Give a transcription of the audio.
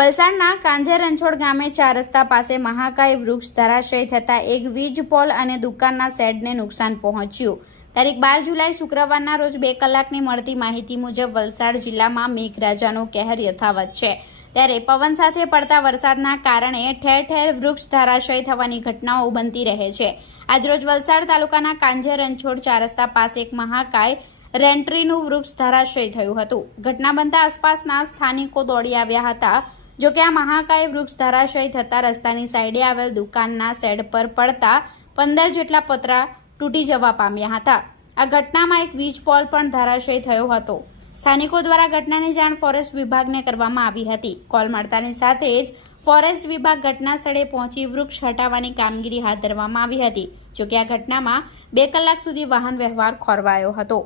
વલસાડના કાંજે રણછોડ ગામે ચાર રસ્તા પાસે મહાકાય વૃક્ષ ધરાશય થતાં એક વીજ પોલ અને દુકાનના શેડને નુકસાન પહોંચ્યું. તારીખ બાર જુલાઈ શુક્રવારના રોજ બે કલાકની મળતી માહિતી મુજબ વલસાડ જિલ્લામાં મેઘરાજાનો કહેર યથાવત છે. ત્યારે પવન સાથે પડતા વરસાદના કારણે ઠેર ઠેર વૃક્ષ ધરાશય થવાની ઘટનાઓ બનતી રહે છે. આજરોજ વલસાડ તાલુકાના કાંજે રણછોડ ચાર રસ્તા પાસે એક મહાકાય રેન્ટ્રીનું વૃક્ષ ધરાશય થયું હતું. ઘટના બનતા આસપાસના સ્થાનિકો દોડી આવ્યા હતા. જો કે આ મહાકાય વૃક્ષ ધરાશય થતા રસ્તાની સાઈડે આવેલ દુકાનના શેડ પર પડતા પંદર જેટલા પતરા તૂટી જવા પામ્યા હતા. આ ઘટનામાં એક વીજ પોલ પણ ધરાશય થયો હતો. સ્થાનિકો દ્વારા ઘટનાની જાણ ફોરેસ્ટ વિભાગને કરવામાં આવી હતી. કોલ મળતાની સાથે જ ફોરેસ્ટ વિભાગ ઘટના સ્થળે પહોંચી વૃક્ષ હટાવવાની કામગીરી હાથ ધરવામાં આવી હતી. જોકે આ ઘટનામાં બે કલાક સુધી વાહન વ્યવહાર ખોરવાયો હતો.